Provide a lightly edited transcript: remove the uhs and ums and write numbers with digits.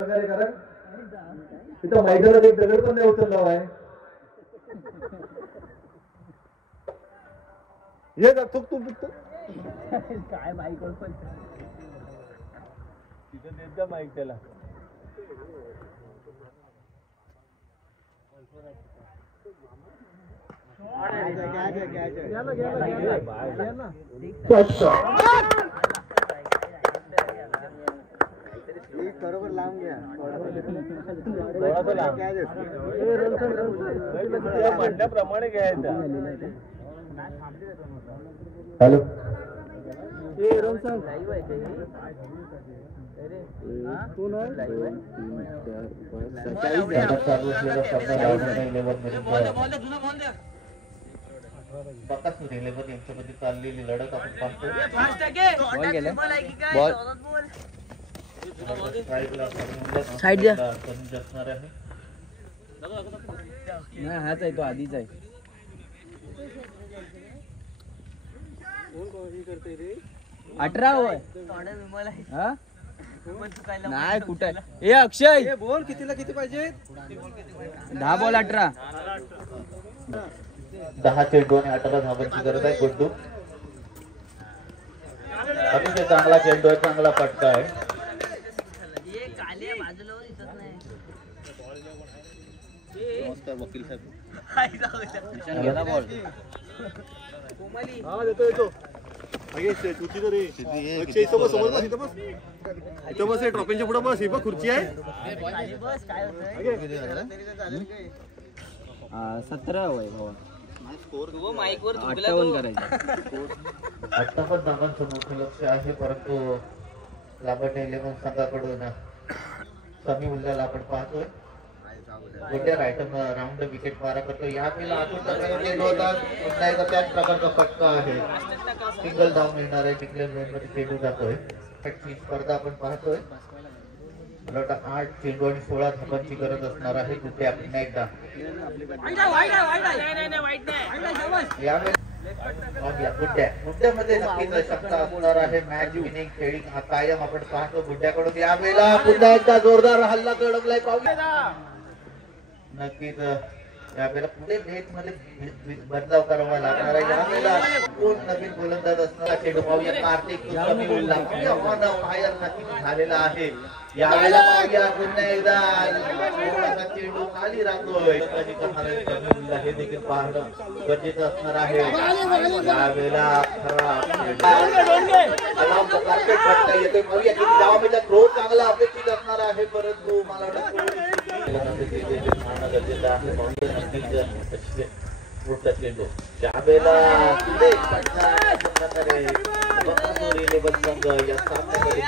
कारण इथं मैदानात एक दगड पण नाही उचलला आहे. ये थुक तू काय बाईक वर पण तिथं देत माईक त्याला. बरोबर लावून घ्या म्हणल्याप्रमाणे घ्यायचा. हॅलो यांच्यामध्ये चाललेली लढत आपण पाहतो. साईड द्या. असणार आहे. नाही हाच आहे तो आधीच आहे. अठरा होय नाही कुठे ए अक्षय बोल कितीला किती पाहिजे. 10 बॉल 18. 10 चेंडू आणि 18 धावांची गरज आहे. गुड्डू अतिशय चांगला चेंडू आहे. चांगला फटका आहे. नमस्कार वकील साहेब. ट्रॉफीच्या पुढे बस. ही बघ खुर्ची आहे. 17 वय भावा. 58 करायचं. 58 धावांचं मोठं लक्ष आहे. परंतु लांबट 11 संघाकडून कमी मूल्याला आपण पाहतोय. गोट्या राऊंड विकेट मारा करतो. या वेळेला पुन्हा एकदा त्याच प्रकारचा फटका आहे. सिंगल धाव मिळणार आहे. टिकले मध्ये चेंडू जातोय. ही स्पर्धा आपण पाहतोय. मला वाटतं 8 चेंडू आणि 16 धावांची गरज असणार आहे. कुठे पुन्हा एकदा गुड्ड्यामध्ये नक्कीच क्षमता असणार आहे. मॅच विनिंग खेळी हा कायम आपण पाहतो गुड्ड्याकडून. यावेळेला पुन्हा एकदा जोरदार हल्ला चढवलाय. पाहूया नक्कीच यावेळेला पुढे मॅच मध्ये बदलाव करावा लागणार आहे. यावेळेला कोण नवीन गोलंदाज असणारा चेंडू पाहूया. कार्तिक कमी उरला फायर नक्कीच झालेला आहे. यावेळेला पाहूया पुन्हा एकदा चेंडू खाली राहतोय. हे देखील पाहणं गरजेचं असणार आहे. यावेळेला येतोय. पाहूया की थ्रो चांगला अपेक्षित असणार आहे. परंतु मला गरजेचं आहे. चेंडू त्यावेळेला संघ या सामन्यामध्ये